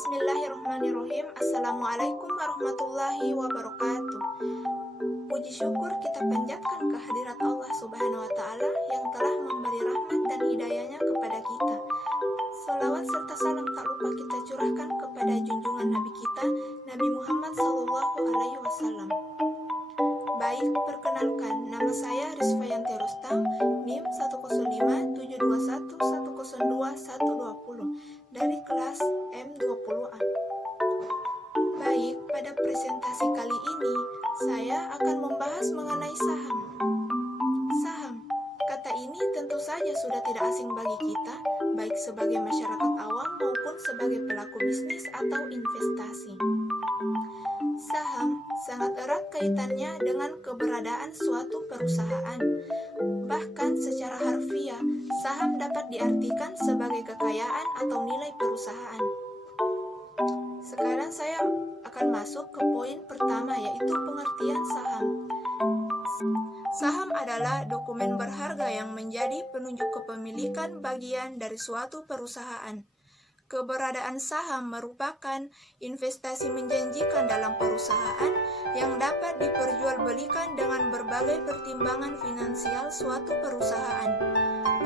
Bismillahirrahmanirrahim. Assalamualaikum warahmatullahi wabarakatuh. Puji syukur kita panjatkan kehadirat Allah Subhanahu wa Ta'ala yang telah memberi rahmat dan hidayahnya kepada kita. Salawat serta salam tak lupa kita curahkan kepada junjungan Nabi kita, Nabi Muhammad SAW. Baik, perkenalkan, nama saya Rizfayanti Rustam, NIM 1057211021020 dari kelas M20A. Baik, pada presentasi kali ini saya akan membahas mengenai saham. Saham, kata ini tentu saja sudah tidak asing bagi kita, baik sebagai masyarakat awam maupun sebagai pelaku bisnis atau investasi. Saham sangat erat kaitannya dengan keberadaan suatu perusahaan. Bahkan secara harfiah, saham dapat diartikan sebagai kekayaan atau nilai perusahaan. Sekarang saya akan masuk ke poin pertama, yaitu pengertian saham. Saham adalah dokumen berharga yang menjadi penunjuk kepemilikan bagian dari suatu perusahaan. Keberadaan saham merupakan investasi menjanjikan dalam perusahaan yang dapat diperjualbelikan dengan berbagai pertimbangan finansial suatu perusahaan.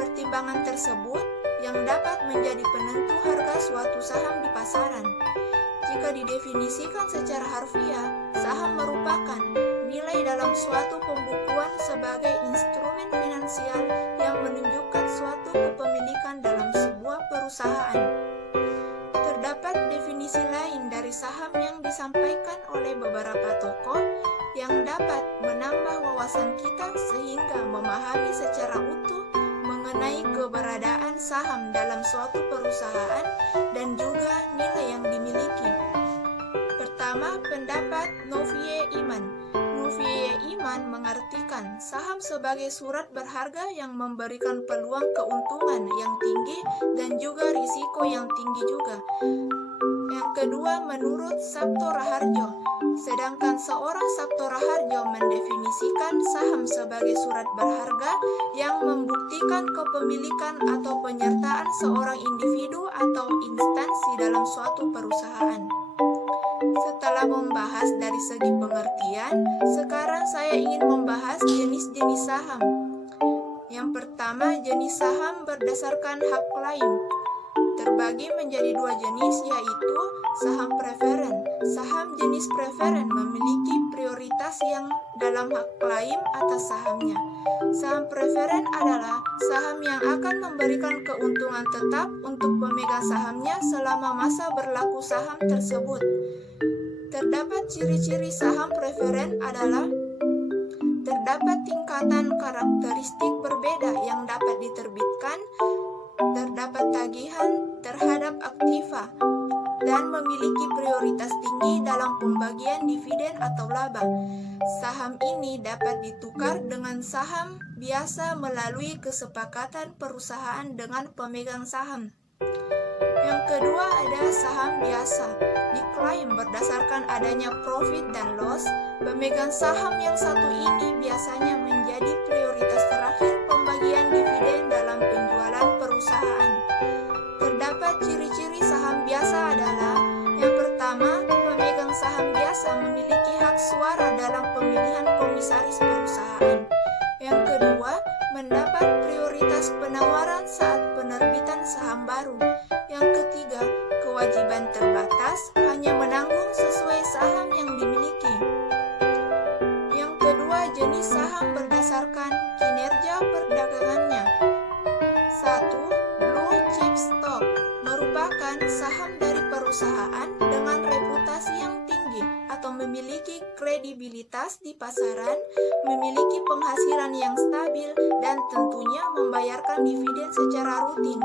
Pertimbangan tersebut yang dapat menjadi penentu harga suatu saham di pasaran. Jika didefinisikan secara harfiah, saham merupakan nilai dalam suatu pembukuan sebagai instrumen finansial yang menunjukkan suatu kepemilikan dalam sebuah perusahaan. Terdapat definisi lain dari saham yang disampaikan oleh beberapa tokoh yang dapat menambah wawasan kita sehingga memahami secara utuh mengenai keberadaan saham dalam suatu perusahaan dan juga nilai yang dimiliki. Pertama, pendapat Novie Iman. Novie Iman mengartikan saham sebagai surat berharga yang memberikan peluang keuntungan yang tinggi dan juga risiko yang tinggi juga. Yang kedua, menurut Sabto Raharjo, sedangkan seorang Sabto Raharjo mendefinisikan saham sebagai surat berharga yang membuktikan kepemilikan atau penyertaan seorang individu atau instansi dalam suatu perusahaan. Setelah membahas dari segi pengertian, sekarang saya ingin membahas jenis-jenis saham. Yang pertama, jenis saham berdasarkan hak klaim. Terbagi menjadi dua jenis, yaitu saham preferen. Saham jenis preferen memiliki prioritas yang dalam hak klaim atas sahamnya. Saham preferen adalah saham yang akan memberikan keuntungan tetap untuk pemegang sahamnya selama masa berlaku saham tersebut. Terdapat ciri-ciri saham preferen adalah terdapat tingkatan karakteristik berbeda yang dapat diterbitkan, terdapat tagihan terhadap aktiva, dan memiliki prioritas tinggi dalam pembagian dividen atau laba. Saham ini dapat ditukar dengan saham biasa melalui kesepakatan perusahaan dengan pemegang saham. Yang kedua ada saham biasa, diklaim berdasarkan adanya profit dan loss. Pemegang saham yang satu ini biasanya menjadi prioritas terakhir pembagian dividen dalam penjualan perusahaan. Terdapat ciri-ciri saham biasa adalah: yang pertama, pemegang saham biasa memiliki hak suara dalam pemilihan komisaris perusahaan. Yang kedua, mendapat prioritas penawaran saat penerbitan saham baru. Yang ketiga, kewajiban terbatas, hanya menanggung sesuai saham yang dimiliki. Yang kedua, jenis saham berdasarkan kinerja perdagangannya. 1. Blue chip stock merupakan saham dari perusahaan dengan reputasi yang tinggi atau memiliki kredibilitas di pasaran, memiliki penghasilan yang stabil, dan tentunya membayarkan dividen secara rutin.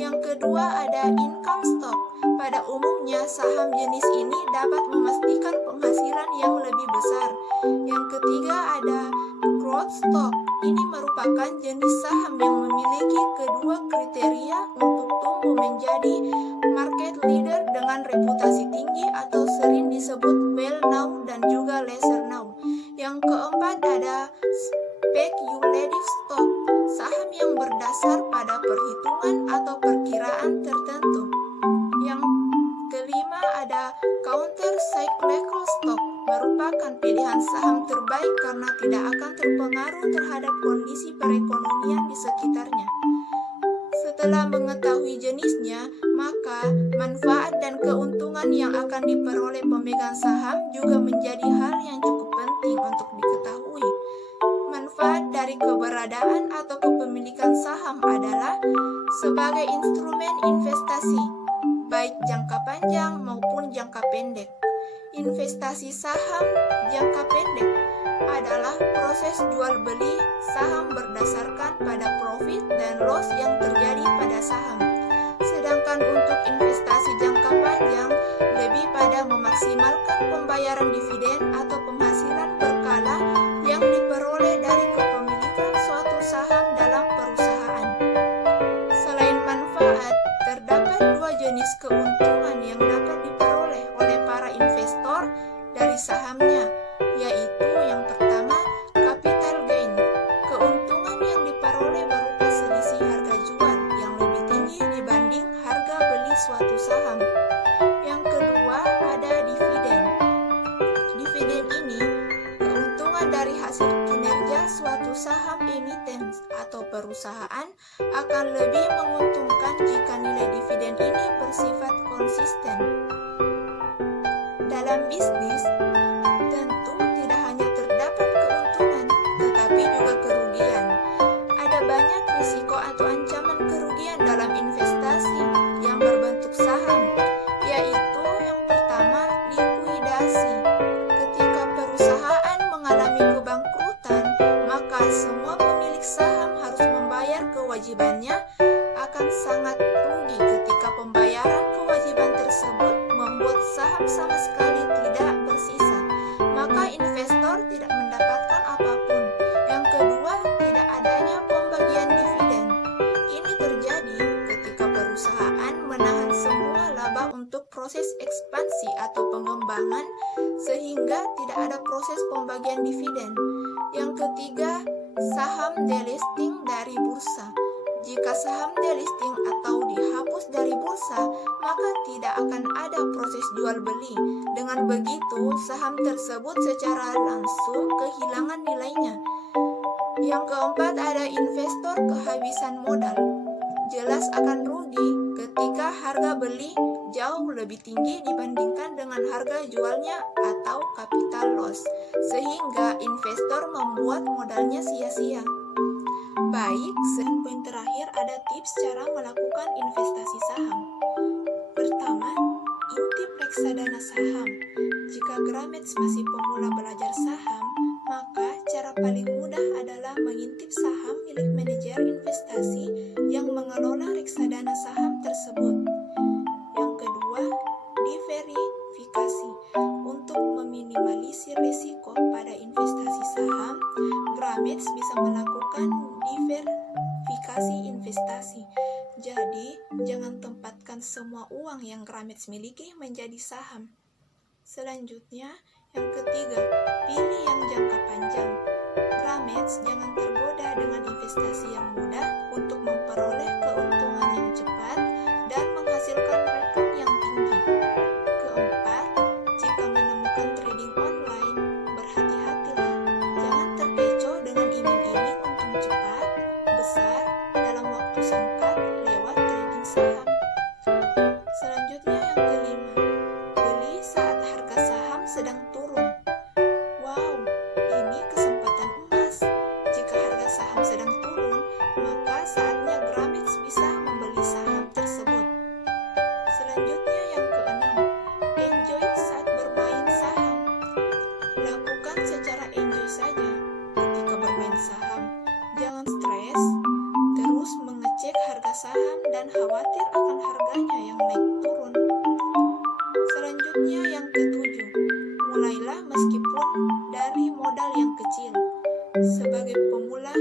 Yang kedua ada income stock. Pada umumnya saham jenis ini dapat memastikan penghasilan yang lebih besar. Yang ketiga ada growth stock. Ini merupakan jenis saham yang memiliki kedua kriteria untuk tumbuh menjadi market leader dengan reputasi tinggi atau sering disebut well known dan juga lesser known. Yang keempat ada speculative stock, saham yang berdasar pada perhitungan atau perkiraan tertentu. Yang kelima ada counter cyclical stock, merupakan pilihan saham terbaik karena tidak akan terpengaruh terhadap kondisi perekonomian di sekitarnya. Setelah mengetahui jenisnya, maka manfaat dan keuntungan yang akan diperoleh pemegang saham juga menjadi hal yang cukup penting untuk diketahui. Manfaat dari keberadaan atau kepemilikan saham adalah sebagai instrumen investasi, baik jangka panjang maupun jangka pendek. Investasi saham jangka pendek adalah proses jual beli saham berdasarkan pada profit dan loss yang terjadi pada saham. Sedangkan untuk investasi jangka panjang lebih pada memaksimalkan pembayaran dividen atau penghasilan berkala yang diperoleh dari kepemilikan suatu saham dalam perusahaan. Selain manfaat, terdapat dua jenis keuntungan yang dapat diperoleh oleh para investor dari sahamnya, yaitu yang pertama, capital gain. Keuntungan yang diperoleh berupa selisih harga jual yang lebih tinggi dibanding harga beli suatu saham. Yang kedua, ada dividen. Dividen ini keuntungan dari hasil kinerja suatu saham emiten atau perusahaan akan lebih menguntungkan jika nilai dividen ini bersifat konsisten. Dalam bisnis, tentu tidak hanya terdapat keuntungan, tetapi juga kerugian. Ada banyak risiko atau ancaman kerugian dalam investasi yang berbentuk saham, yaitu yang pertama, likuidasi. Ketika perusahaan mengalami kebangkrutan, maka semua pemilik saham harus membayar kewajibannya. Akan sangat rugi ketika pembayaran kewajiban tersebut membuat saham sama sekali tidak bersisa, maka investor tidak mendapatkan apapun. Yang kedua, tidak adanya pembagian dividen. Ini terjadi ketika perusahaan menahan semua laba untuk proses ekspansi atau pengembangan sehingga tidak ada proses pembagian dividen. Yang ketiga, saham delisting dari bursa. Jika saham delisting atau dihapus dari bursa, maka tidak akan ada proses jual beli. Dengan begitu, saham tersebut secara langsung kehilangan nilainya. Yang keempat, ada investor kehabisan modal. Jelas akan rugi ketika harga beli jauh lebih tinggi dibandingkan dengan harga jualnya atau capital loss, sehingga investor membuat modalnya sia-sia. Baik, poin terakhir ada tips cara melakukan investasi saham. Pertama, intip reksadana saham. Jika Grameets masih pemula belajar saham, maka cara paling mudah adalah mengintip saham milik manajer investasi yang mengelola reksadana saham tersebut. Yang kedua, diverifikasi. Untuk meminimalisir risiko pada investasi saham, Grameets bisa melakukan diverifikasi investasi. Jadi, jangan tempatkan semua uang yang Grameets miliki menjadi saham. Selanjutnya, yang ketiga, pilih yang jangka panjang. Grameets jangan tergoda dengan investasi yang mudah untuk memperoleh keuntungan yang cepat dan menghasilkan return yang tinggi. Keempat, jika menemukan trading online, berhati-hatilah. Jangan terkecoh dengan iming-iming untung cepat, besar, dalam waktu singkat lewat trading saham. Selanjutnya yang kelima, beli saat harga saham sedang turun. Wow, ini kesempatan emas. Jika harga saham sedang turun, maka saatnya Grameets bisa membeli saham tersebut. Selanjutnya yang keenam, enjoy saat bermain saham. Lakukan secara enjoy saja ketika bermain saham. Jangan stres, terus mengecek harga saham dan khawatir akan harganya yang naik turun. Selanjutnya yang ketujuh, mulailah meskipun dari modal yang kecil. Sebagai pemula,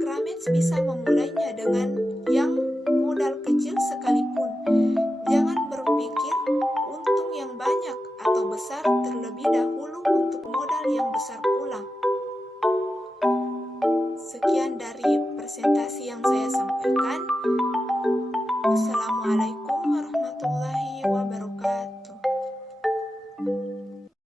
Grameets bisa memulainya dengan yang modal kecil sekalipun. Jangan berpikir untung yang banyak atau besar terlebih dahulu untuk modal yang besar pula. Sekian dari presentasi yang saya sampaikan. Wassalamualaikum warahmatullahi wabarakatuh.